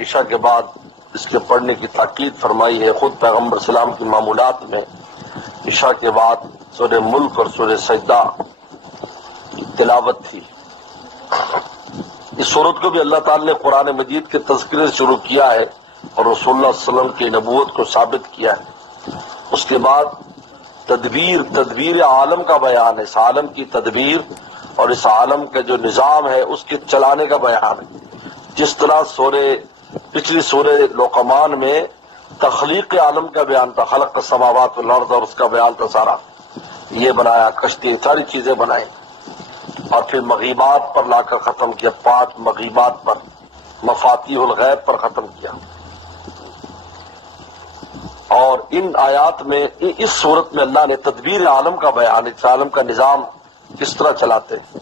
عشاء کے بعد اس کے پڑھنے کی تاکید فرمائی ہے. خود پیغمبر اسلام کی معمولات میں عشاء کے بعد سورہ ملک اور سورہ سجدہ کی تلاوت تھی. اس سورت کو بھی اللہ تعالی نے قرآن مجید کے تذکرے سے شروع کیا ہے اور رسول اللہ صلی اللہ علیہ وسلم کی نبوت کو ثابت کیا ہے. اس کے بعد تدبیر عالم کا بیان ہے. اس عالم کی تدبیر اور اس عالم کا جو نظام ہے اس کے چلانے کا بیان ہے. جس طرح پچھلی سورہ لقمان میں تخلیق عالم کا بیان تھا، خلق السماوات والارض، اور اس کا بیان تھا سارا، یہ بنایا، کشتی، ساری چیزیں بنائیں، اور پھر مغیبات پر لا کر ختم کیا. 5 مغیبات پر، مفاتیح الغیب پر ختم کیا. اور ان آیات میں اس صورت میں اللہ نے تدبیر عالم کا بیان، اس عالم کا نظام کس طرح چلاتے ہیں.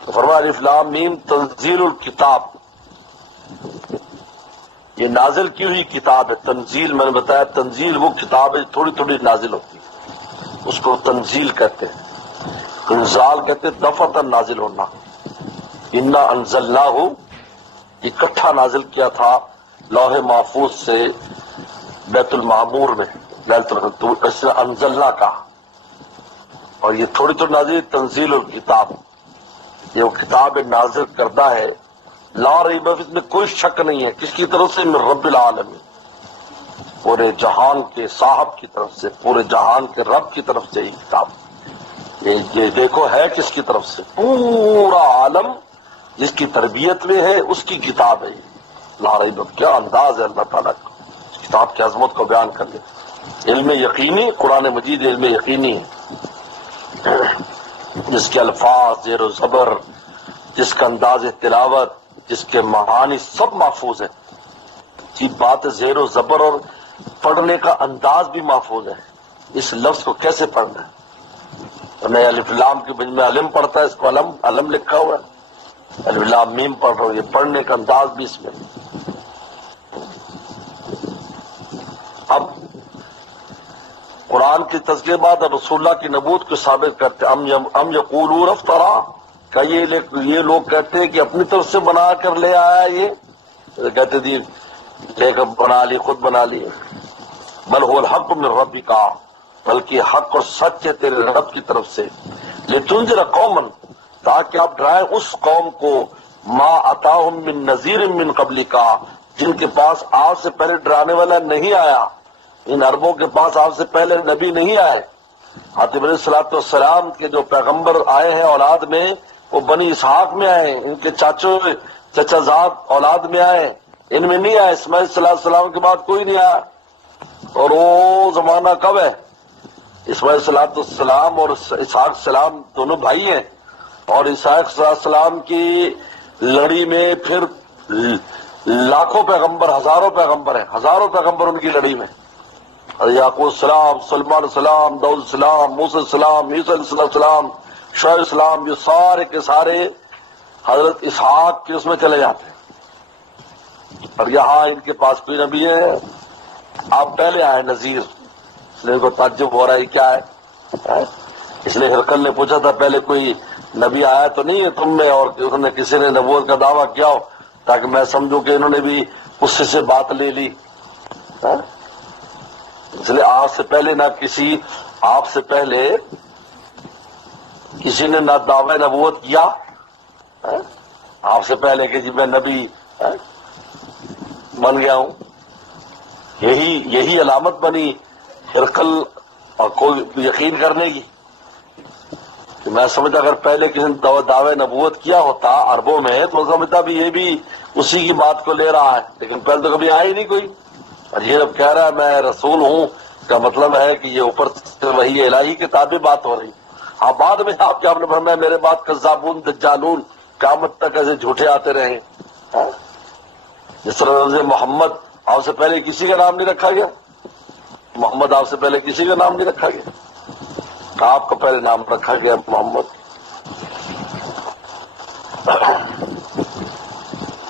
تو فرمایا الف لام میم تنزیل الکتاب، یہ نازل کی ہوئی کتاب ہے. تنزیل میں نے بتایا، تنزیل وہ کتاب ہے تھوڑی تھوڑی نازل ہوتی ہے، اس کو تنزیل کہتے ہیں. انزال کہتے ہیں دفعتاً نازل ہونا. انا انزلناہ اکٹھا نازل کیا تھا لوح محفوظ سے بیت المعمور میں، اس نے انزلنا کہا. اور یہ تھوڑی تھوڑی نازل تنزیل الکتاب، یہ وہ کتاب نازل کردہ ہے. لا ریب فیہ، اس میں کوئی شک نہیں ہے. کس کی طرف سے؟ من رب العالمین، پورے جہان کے صاحب کی طرف سے، پورے جہان کے رب کی طرف سے یہ کتاب. یہ دیکھو ہے کس کی طرف سے؟ پورا عالم جس کی تربیت میں ہے اس کی کتاب ہے. لا ریب، کیا انداز ہے اللہ تعالیٰ کا اس کتاب کی عظمت کو بیان کر لے. علم یقینی، قرآن مجید علم یقینی ہے، جس کے الفاظ زیر و زبر، جس کا انداز تلاوت، جس کے معانی سب محفوظ ہیں. یہ بات زیر و زبر اور پڑھنے کا انداز بھی محفوظ ہے. اس لفظ کو کیسے پڑھنا ہے؟ میں الف لام کی بج میں علم پڑھتا ہے، اس کو علم لکھا ہوا ہے. الف لام میم پڑھ رہا ہوں، یہ پڑھنے کا انداز بھی اس میں. اب قرآن کی تذکرے بعد اور رسول اللہ کی نبوت کو ثابت کرتے. ام یقولون افترا، کہ یہ لوگ کہتے ہیں کہ اپنی طرف سے بنا کر لے آیا. یہ کہتے جی لے کر بنا لی، خود بنا لی. بل هو الحق من ربک، بلکہ حق اور سچ ہے تیرے رب کی طرف سے. لتنذر قوما، تاکہ آپ ڈرائیں اس قوم کو، ما اتاہم من نذیر من قبلک، جن کے پاس آپ سے پہلے ڈرانے والا نہیں آیا. ان عربوں کے پاس آپ سے پہلے نبی نہیں آئے. حاتم علیہ السلام کے جو پیغمبر آئے ہیں اولاد میں، وہ بنی اسحاق میں آئے. ان کے چچا زاد اولاد میں آئے، ان میں نہیں آئے. اسماعیل صلی اللہ علیہ وسلم کے بعد کوئی نہیں آیا. اور وہ زمانہ کب ہے؟ اسماعیل صلی اللہ علیہ وسلم اور اسحاق السلام دونوں بھائی ہیں، اور اسحاق صلی اللہ علیہ وسلم کی لڑی میں پھر لاکھوں پیغمبر، ہزاروں پیغمبر ہیں، ہزاروں پیغمبر ان کی لڑی میں. یعقوب السلام، سلیمان السلام، داؤد السلام، موسیٰ السلام، عیسیٰ علیہ السلام، شعیب السلام، یہ سارے کے سارے حضرت اسحاق کے اس میں چلے جاتے ہیں. اور یہاں ان کے پاس کوئی نبی ہے. آپ پہلے آئے نذیر، اس لیے کو تعجب ہو رہا ہے کیا ہے. اس لیے ہرقل نے پوچھا تھا پہلے کوئی نبی آیا تو نہیں ہے تم میں، اور انہوں نے کسی نے نبوت کا دعویٰ کیا ہو، تاکہ میں سمجھوں کہ انہوں نے بھی اس سے بات لے لی. اس لیے آپ سے پہلے آپ سے پہلے کسی نے نہ دعوی نبوت کیا آپ سے پہلے کہ جی میں نبی بن گیا ہوں. یہی علامت بنی ہرقل اور کوئی یقین کرنے کی. کہ میں سمجھتا اگر پہلے کسی نے دعوی نبوت کیا ہوتا عربوں میں تو سمجھتا بھی یہ بھی اسی کی بات کو لے رہا ہے، لیکن پہلے تو کبھی آیا ہی نہیں کوئی. اور یہ جب کہہ رہا ہے میں رسول ہوں، کا مطلب ہے کہ یہ اوپر سے وحی الہی کے تابع بات ہو رہی. ہاں بعد میں آپ نے فرمایا میرے بعد کذابون دجالون قیامت تک ایسے جھوٹے آتے رہے. جس طرح لفظ محمد آپ سے پہلے کسی کا نام نہیں رکھا گیا، محمد آپ سے پہلے کسی کا نام نہیں رکھا گیا، آپ کا پہلے نام رکھا گیا محمد.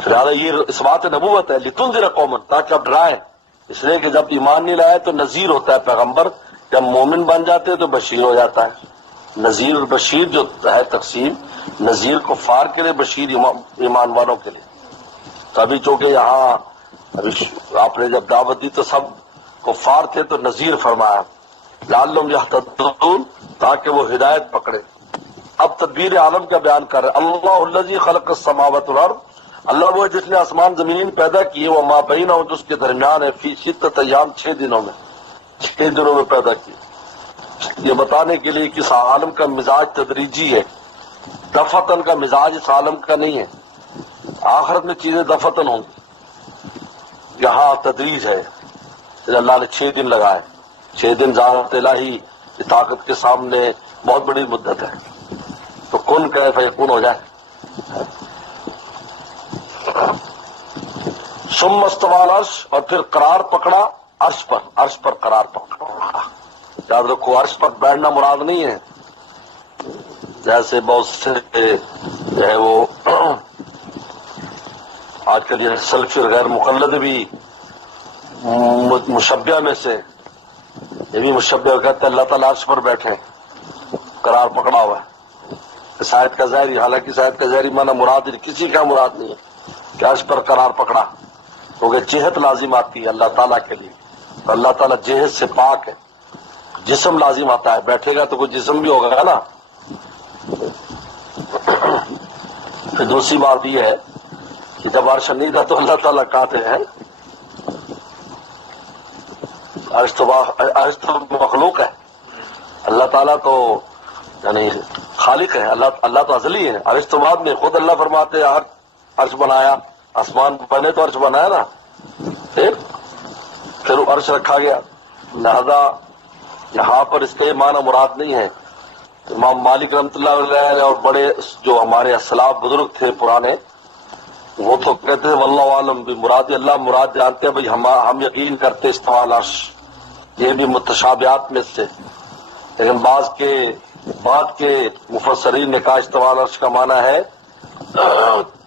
لہٰذا یہ اس بات نبوت ہے. لتنذر قوما، تاکہ آپ ڈرائیں. اس لیے کہ جب ایمان نہیں لائے تو نذیر ہوتا ہے پیغمبر، جب مومن بن جاتے تو بشیر ہو جاتا ہے. نذیر اور بشیر جو ہے تقسیم، نذیر کفار کے لیے، بشیر ایمان والوں کے لیے. تو ابھی چونکہ یہاں ابھی آپ نے جب دعوت دی تو سب کفار تھے تو نذیر فرمایا لعلہم یہتدون، تاکہ وہ ہدایت پکڑے. اب تدبیر عالم کا بیان کر رہے. اللہ الذی خلق السماوات والارض، اللہ وہ ہے جس نے آسمان زمین پیدا کیے، وما بینہم، جو اس کے درمیان ہے، فی ستۃ ایام، 6 دنوں میں، 6 دنوں میں پیدا کیے. یہ بتانے کے لیے کہ اس عالم کا مزاج تدریجی ہے، دفعتاً کا مزاج اس عالم کا نہیں ہے. آخرت میں چیزیں دفعتاً ہوں گی، یہاں تدریج ہے. اللہ نے 6 دن لگائے. 6 دن ذات الہی کی طاقت کے سامنے بہت بڑی مدت ہے. تو کن کہ فیکون ہو جائے. ثم استوى على العرش، اور پھر قرار پکڑا عرش پر. عرش پر قرار پکڑا. یاد رکھو عرش پر بیٹھنا مراد نہیں ہے جیسے بہت سے جو ہے وہ آج کل یہ سلفی اور غیر مقلد بھی مشبہ میں سے، یہ بھی مشبہ کہتے ہیں اللہ تعالیٰ عرش پر بیٹھے، قرار پکڑا ہوا ہے. شاید کا ظاہری، حالانکہ شاید کا ظاہری معنی مراد کسی کا مراد نہیں ہے کہ عرش پر قرار پکڑا، کیونکہ جہت لازم آتی ہے اللہ تعالیٰ کے لیے. تو اللہ تعالیٰ جہت سے پاک ہے. جسم لازم آتا ہے، بیٹھے گا تو کوئی جسم بھی ہوگا نا. پھر دوسری بات یہ ہے کہ جب عرش نہیں تھا تو اللہ تعالیٰ کہاں تھے ہیں؟ عرش تو مخلوق ہے. اللہ تعالیٰ تو یعنی خالق ہے. اللہ تو ازلی ہے. عرش تو بعد میں. خود اللہ فرماتے ہیں عرش بنایا، آسمان بنے تو عرش بنایا نا، پھر عرش رکھا گیا. لہذا یہاں پر اس کے معنی مراد نہیں ہے. امام مالک رحمۃ اللہ علیہ اور بڑے جو ہمارے اسلاف بزرگ تھے پرانے، وہ تو کہتے ہیں واللہ عالم بھی مراد اللہ مراد جانتے ہیں. بھائی ہم یقین کرتے استوى علی العرش، یہ بھی متشابہات میں سے. لیکن بعد کے مفسرین نے کہا استوى علی العرش کا معنی ہے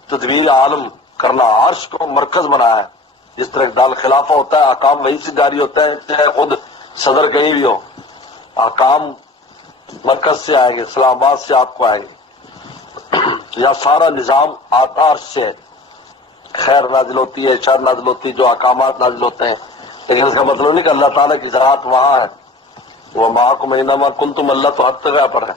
تدبیر عالم کرنا، عرش کو مرکز بنایا ہے. جس طرح دال خلافہ ہوتا ہے، احکام وہی سے جاری ہوتا ہے، چاہے خود صدر کہیں بھی ہو، احکام مرکز سے آئے گے، اسلام آباد سے آپ کو آئے گے. یا سارا نظام آتا عرش سے ہے. خیر نازل ہوتی ہے، شر نازل ہوتی ہے، جو احکامات نازل ہوتے ہیں. لیکن اس کا مطلب نہیں کہ اللہ تعالیٰ کی ذات وہاں ہے. وہ معکم اینما کنتم، اللہ تو ہر جگہ پر ہے.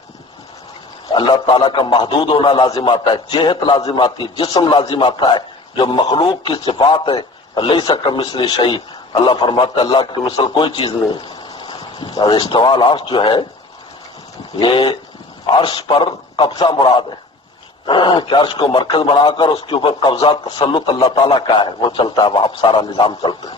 اللہ تعالیٰ کا محدود ہونا لازم آتا ہے، جہت لازم آتی ہے، جسم لازم آتا ہے، جو مخلوق کی صفات ہے. لیس کمثلہ شیء، اللہ فرماتا ہے اللہ کی مثل کوئی چیز نہیں ہے. اور استوى علی العرش جو ہے یہ عرش پر قبضہ مراد ہے کہ عرش کو مرکز بنا کر اس کے اوپر قبضہ تسلط اللہ تعالیٰ کا ہے، وہ چلتا ہے، وہاں سارا نظام چلتا ہے.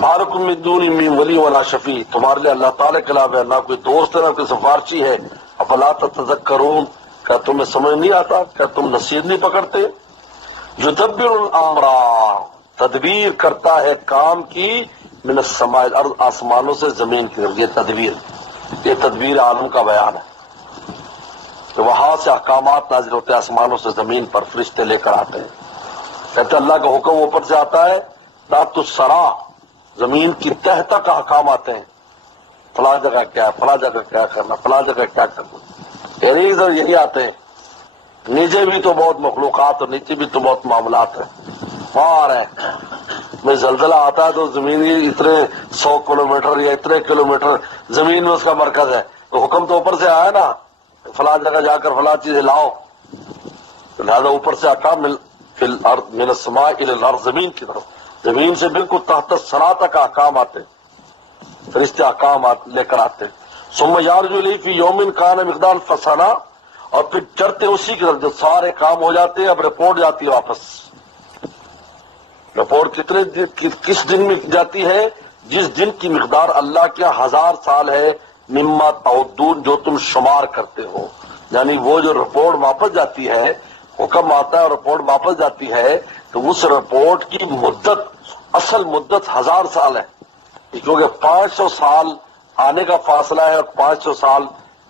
ما لکم من دونہ من ولی ولا شفیع، تمہارے لیے اللہ تعالیٰ کے علاوہ نہ کوئی دوست ہے نہ کوئی سفارشی ہے. افلا تتذکرون، کیا تمہیں سمجھ نہیں آتا؟ کیا تم نصیحت نہیں پکڑتے؟ یدبر الامر، تدبیر کرتا ہے کام کی، من السماء الارض، آسمانوں سے زمین کی طرف. یہ تدبیر عالم کا بیان ہے کہ وہاں سے احکامات نازل ہوتے ہیں آسمانوں سے زمین پر، فرشتے لے کر آتے ہیں. کہتے اللہ کا حکم اوپر سے آتا ہے، تحت الثری، زمین کی تہ تک احکام آتے ہیں. فلاں جگہ کیا ہے، فلاں جگہ کیا کرنا، فلاں جگہ کیا کرنا. یہی آتے ہیں. نیچے بھی تو بہت مخلوقات اور نیچے بھی تو بہت معاملات ہیں. وہاں آ رہے ہیں میں زلزلہ آتا ہے تو زمین اتنے 100 کلومیٹر یا اتنے کلومیٹر زمین میں اس کا مرکز ہے، تو حکم تو اوپر سے آیا نا، فلاں جگہ جا کر فلاں چیز لاؤ. لہٰذا اوپر سے آتا فی الارض من السماء الی الارض، زمین کی طرف، زمین سے بالکل تحت الثری تک احکام آتے ہیں، فرشتے احکام لے کر آتے ہیں. ثم یعرج الیہ فی یوم کان مقدار فسنہ، اور پھر چڑھتے اسی کی طرف جب سارے کام ہو جاتے ہیں. اب رپورٹ جاتی ہے واپس. رپورٹ کس دن میں جاتی ہے؟ جس دن کی مقدار اللہ کے 1000 سال ہے، مما تعدون، جو تم شمار کرتے ہو. یعنی وہ جو رپورٹ واپس جاتی ہے، حکم آتا ہے اور رپورٹ واپس جاتی ہے، تو اس رپورٹ کی مدت، اصل مدت 1000 سال ہے. کیونکہ 500 سال آنے کا فاصلہ ہے اور 500 سال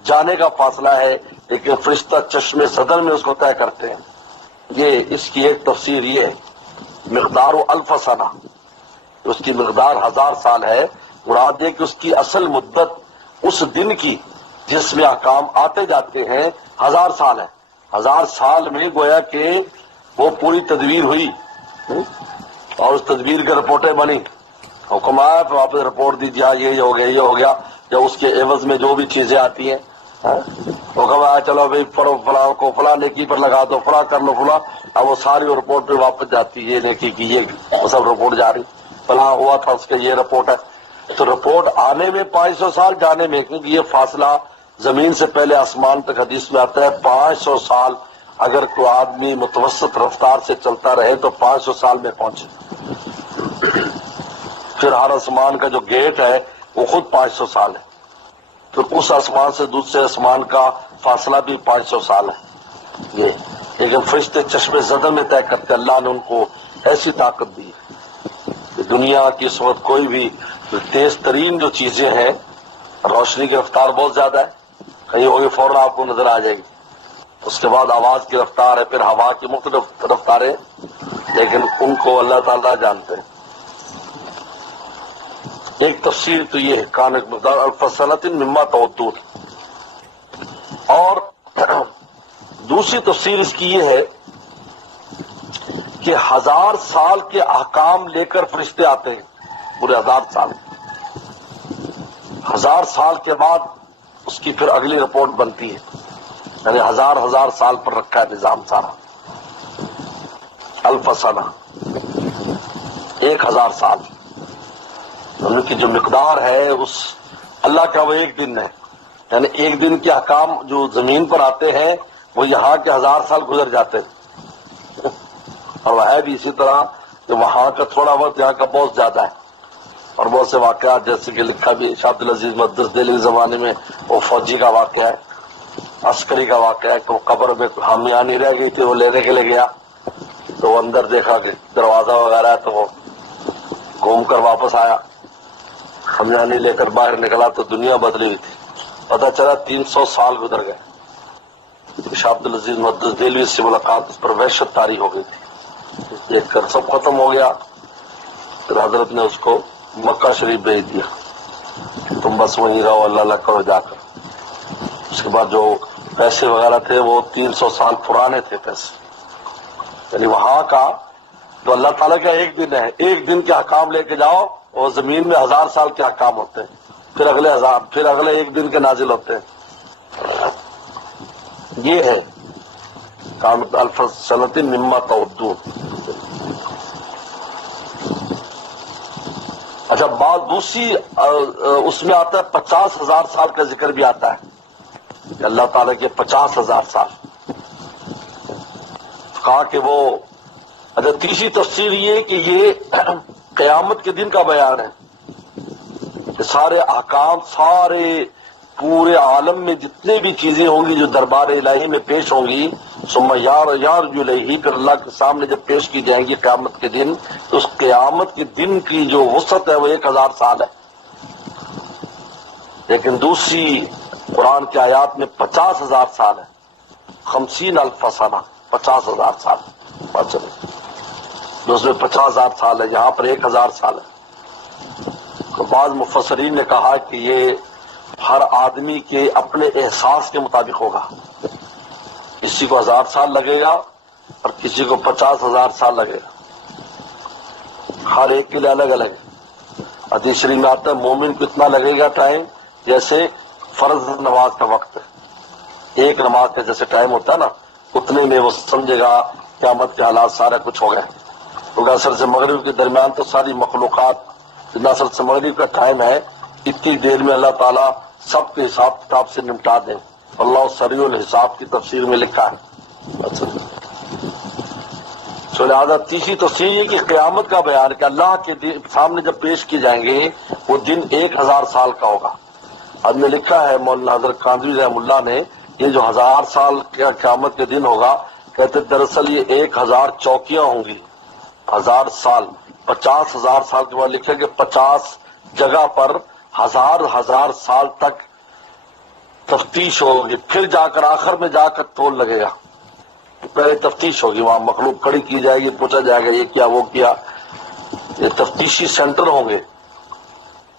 جانے کا فاصلہ ہے، لیکن فرشتہ چشم صدر میں اس کو طے کرتے ہیں. یہ اس کی ایک تفسیر یہ ہے، مقدار الف سنہ، اس کی مقدار 1000 سال ہے. مراد ہے کہ اس کی اصل مدت اس دن کی جس میں احکام آتے جاتے ہیں 1000 سال ہے. 1000 سال میں گویا کہ وہ پوری تدبیر ہوئی اور اس تدبیر کی رپورٹیں بنی، حکم آیا پھر واپس رپورٹ دی جائے یہ ہو گیا یہ ہو گیا، یا اس کے عوض میں جو بھی چیزیں آتی ہیں حکم آیا چلو بھائی پڑھو فلاں کو فلاں نیکی پر لگا دو فلاں کر لو فلاں، اب وہ ساری رپورٹ پہ واپس جاتی ہے، یہ نیکی کی یہ وہ سب رپورٹ جاری فلاں ہوا تھا اس کے یہ رپورٹ ہے. تو رپورٹ آنے میں 500 سال، جانے میں، کیونکہ یہ فاصلہ زمین سے پہلے آسمان تک حدیث میں آتا ہے 500 سال. اگر کوئی آدمی متوسط رفتار سے چلتا رہے تو 500 سال میں پہنچے. پھر ہر آسمان کا جو گیٹ ہے وہ خود 500 سال ہے، پھر اس آسمان سے دوسرے آسمان کا فاصلہ بھی 500 سال ہے. یہ لیکن فرشتے چشم زدن میں طے کرتے، اللہ نے ان کو ایسی طاقت دی کہ دنیا کی اس وقت کوئی بھی تیز ترین جو چیزیں ہیں، روشنی کی رفتار بہت زیادہ ہے، کہیں ہوگی فوراً آپ کو نظر آ جائے گی. اس کے بعد آواز کی رفتار ہے، پھر ہوا کی مختلف رفتاریں، لیکن ان کو اللہ تعالیٰ جانتے ہیں. ایک تفسیر تو یہ ہے کان مقدار الفصلۃ مما تعدون، اور دوسری تفسیر اس کی یہ ہے کہ 1000 سال کے احکام لے کر فرشتے آتے ہیں، پورے 1000 سال. 1000 سال کے بعد اس کی پھر اگلی رپورٹ بنتی ہے، یعنی 1000 سال پر رکھا ہے نظام سارا. الفسنہ 1000 سال، ان کی جو مقدار ہے اس اللہ کا وہ ایک دن ہے، یعنی ایک دن کے احکام جو زمین پر آتے ہیں وہ یہاں کے 1000 سال گزر جاتے ہیں. اور وہ ہے بھی اسی طرح کہ وہاں کا تھوڑا وقت یہاں کا بہت زیادہ ہے. اور بہت سے واقعات جیسے کہ لکھا بھی شاہ عبدالعزیز مقدس دہلوی کے زمانے میں وہ فوجی کا واقعہ ہے، عسکری کا واقعہ ہے کہ وہ قبر میں حامیاں نہیں رہ گئی تھی، وہ لینے کے لیے گیا تو وہ اندر دیکھا کہ دروازہ وغیرہ ہے تو وہ گھوم کر واپس آیا، حامیانی لے کر باہر نکلا تو دنیا بدلی ہوئی تھی. پتہ چلا 300 سال گزر گئے. شاہ عبدالعزیز مقدس دہلوی سے ملاقات، اس پر وحشت طاری ہو گئی تھی، دیکھ کر سب ختم ہو گیا. پھر حضرت نے اس کو مکہ شریف بھیج دیا، تم بس وہیں رہو، اللہ اللہ کرو جا کر. اس کے بعد جو پیسے وغیرہ تھے وہ 300 سال پرانے تھے پیسے، یعنی وہاں کا تو اللہ تعالیٰ کا ایک دن ہے، ایک دن کے احکام لے کے جاؤ اور زمین میں 1000 سال کے احکام ہوتے ہیں، پھر اگلے 1000، پھر اگلے ایک دن کے نازل ہوتے ہیں. یہ ہے کانت الفصلۃ مما تعدون. اچھا بات دوسری اس میں آتا ہے 50,000 سال کا ذکر بھی آتا ہے کہ اللہ تعالیٰ کے 50,000 سال. کہا کہ وہ اچھا تیسری تفسیر یہ کہ یہ قیامت کے دن کا بیان ہے کہ سارے احکام، سارے پورے عالم میں جتنے بھی چیزیں ہوں گی جو دربار الہی میں پیش ہوں گی، ثم یعرج الیہ، پھر اللہ کے سامنے جب پیش کی جائیں گی قیامت کے دن، تو اس قیامت کے دن کی جو وسعت ہے وہ 1000 سال ہے. لیکن دوسری قرآن کی آیات میں 50,000 سال ہے، 50,000 سنہ، 50,000 سال. اس میں 50,000 سال ہے، یہاں پر 1000 سال ہے. تو بعض مفسرین نے کہا کہ یہ ہر آدمی کے اپنے احساس کے مطابق ہوگا، کسی کو 1000 سال لگے گا اور کسی کو 50,000 سال لگے گا، ہر ایک کے لیے الگ الگ. حدیث شریف میں آتا ہے مومن کو اتنا لگے گا ٹائم جیسے فرض نماز کا وقت ہے، ایک نماز کا جیسے ٹائم ہوتا ہے نا، اتنے میں وہ سمجھے گا قیامت کے حالات سارا کچھ ہو گئے. کیونکہ اثر سے مغرب کے درمیان تو ساری مخلوقات، جتنا اثر سے مغرب کا ٹائم ہے اتنی دیر میں اللہ تعالیٰ سب کے حساب کتاب سے نمٹا دیں. اللہ سریع الحساب کی تفسیر میں لکھا ہے. تو لہٰذا تیسری تفسیر یہ کہ قیامت کا بیان کہ اللہ کے سامنے جب پیش کی جائیں گے وہ دن 1000 سال کا ہوگا. اب نے لکھا ہے مولانا حضرت کاندھوی رحمہ اللہ نے، یہ جو 1000 سال کا قیامت کے دن ہوگا، کہتے دراصل یہ 1000 چوکیاں ہوں گی. 1000 سال، 50,000 سال کے بعد لکھے کہ 50 جگہ پر 1000 سال تک تفتیش ہوگی، پھر جا کر آخر میں جا کر تول لگے گا. پہلے تفتیش ہوگی، وہاں مخلوق کھڑی کی جائے گی، پوچھا جائے گا یہ کیا وہ کیا. یہ تفتیشی سینٹر ہوں گے.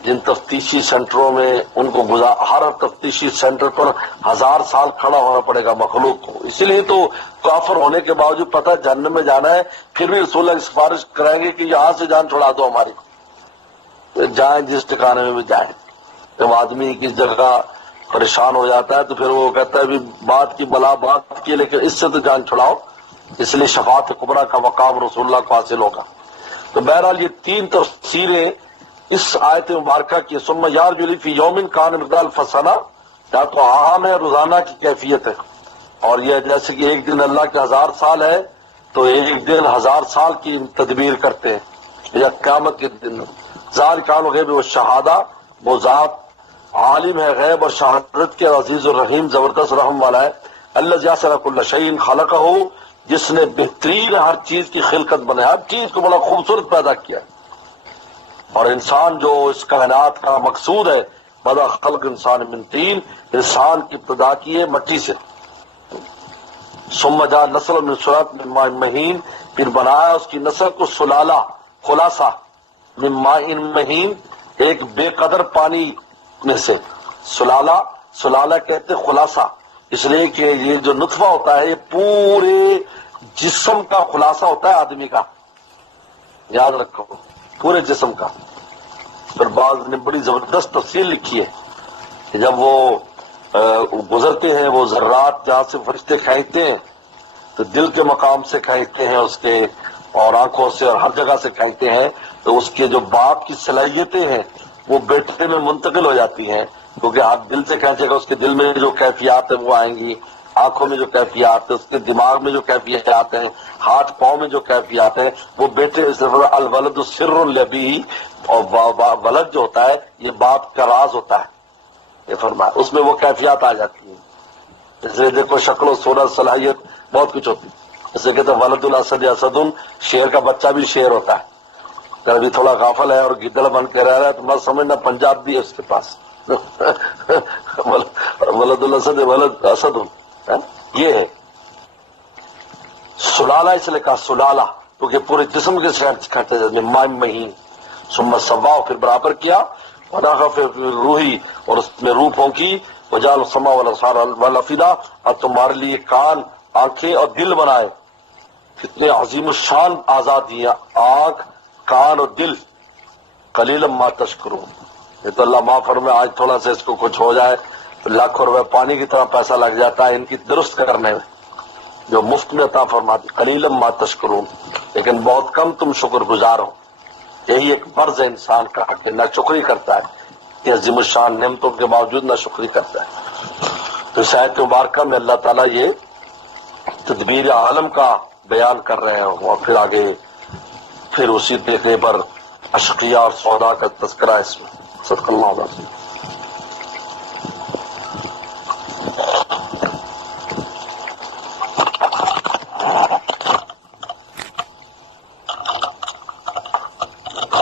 جن تفتیشی سینٹروں میں ان کو ہر تفتیشی سینٹر پر 1000 سال کھڑا ہونا پڑے گا مخلوق کو. اسی لیے تو کافر ہونے کے باوجود پتہ جہنم میں جانا ہے، پھر بھی رسول اللہ کی سفارش کرائیں گے کہ یہاں سے جان چھڑا دو ہماری، جائیں جس ٹھکانے میں بھی جائیں. جب آدمی کس جگہ پریشان ہو جاتا ہے تو پھر وہ کہتا ہے بھی بات کی بلا بات کی، لیکن اس سے تو جان چھڑاؤ. اس لیے شفاعت کبریٰ کا مقام رسول اللہ کو حاصل ہوگا. تو بہرحال یہ 3 تفسیریں اس آیت مبارکہ کی. ثم یارجلی فی یوم کان مقدار الفسنہ، یا تو عام ہے روزانہ کی کیفیت ہے، اور یہ جیسے کہ ایک دن اللہ کے 1000 سال ہے تو ایک دن 1000 سال کی تدبیر کرتے ہیں، یا قیامت کے دن. ذالک عالم الغیب والشہادہ، وہ ذات عالم ہے غیب اور شہادت کے، عزیز الرحیم زبردست رحم والا ہے. الذی احسن کل شیء خلقہ، جس نے بہترین ہر چیز کی خلقت بنایا، ہر چیز کو بڑا خوبصورت پیدا کیا. اور انسان جو اس کائنات کا مقصود ہے، بدا خلق انسان من طین، انسان کی ابتدا کی ہے مٹی سے. ثم جعل نسل من سلالۃ من ماء مہین، پھر بنایا اس کی نسل کو سلالہ، خلاصہ، من ماء مہین، ایک بے قدر پانی میں سے. سلالہ کہتے خلاصہ، اس لیے کہ یہ جو نطفہ ہوتا ہے یہ پورے جسم کا خلاصہ ہوتا ہے آدمی کا، یاد رکھو، پورے جسم کا. پھر بعض نے بڑی زبردست تفصیل لکھی ہے کہ جب وہ گزرتے ہیں وہ ذرات جہاں سے فرشتے کھینچتے ہیں تو دل کے مقام سے کھینچتے ہیں اس کے، اور آنکھوں سے اور ہر جگہ سے کھینچتے ہیں، تو اس کے جو باپ کی صلاحیتیں ہیں وہ بیٹے میں منتقل ہو جاتی ہیں، کیونکہ آپ دل سے کھینچے گا اس کے دل میں جو کیفیات ہیں وہ آئیں گی، آنکھوں میں جو کیفیات ہیں، اس کے دماغ میں جو کیفیات ہیں، ہاتھ پاؤں میں جو کیفیات ہیں، وہ بیٹے الولد سر لبی، اور ولد جو ہوتا ہے یہ باپ کا راز ہوتا ہے، یہ فرمایا اس میں وہ کیفیات آ جاتی ہیں. اس لیے دیکھو شکل و صورت صلاحیت بہت کچھ ہوتی ہے. اسے کہتے ہیں ولد الاسد اسد، شیر کا بچہ بھی شیر ہوتا ہے. اگر ابھی تھوڑا غافل ہے اور گدڑ بن کے رہ رہا ہے تو مت سمجھنا پنجاب بھی ہے اس کے پاس. ولد الاسد ولد اسد یہ ہے. سلالہ اس لیے کہا سلالہ کیونکہ پورے جسم کے کھٹے جاتے ہیں. ماء مہین، ثم سوا، پھر برابر کیا، ونفخ فی روحی، اور اس میں روح پھونکی، وجعل السمع والابصار والافئدہ، اور تمہارے لیے کان، آنکھیں اور دل بنائے. کتنے عظیم الشان آزاد دیا، آنکھ، کان اور دل. قلیلا ما تشکرون. یہ تو اللہ معاف فرمائے آج تھوڑا سا اس کو کچھ ہو جائے لاکھوں روپے پانی کی طرح پیسہ لگ جاتا ہے ان کی درست کرنے میں، جو مفت میں عطا فرماتی. قلیلا ما تشکرون، لیکن بہت کم تم شکر گزار ہو. یہی ایک فرض ہے انسان کا کہ نہ شکری کرتا ہے، یہ عظیم الشان نعمتوں کے باوجود نہ شکری کرتا ہے. تو اس آیت مبارکہ میں اللہ تعالیٰ یہ تدبیر عالم کا بیان کر رہے ہیں، اور پھر آگے پھر اسی دیکھنے پر اشقیاء اور سودا کا تذکرہ اس میں. صدق اللہ العظیم.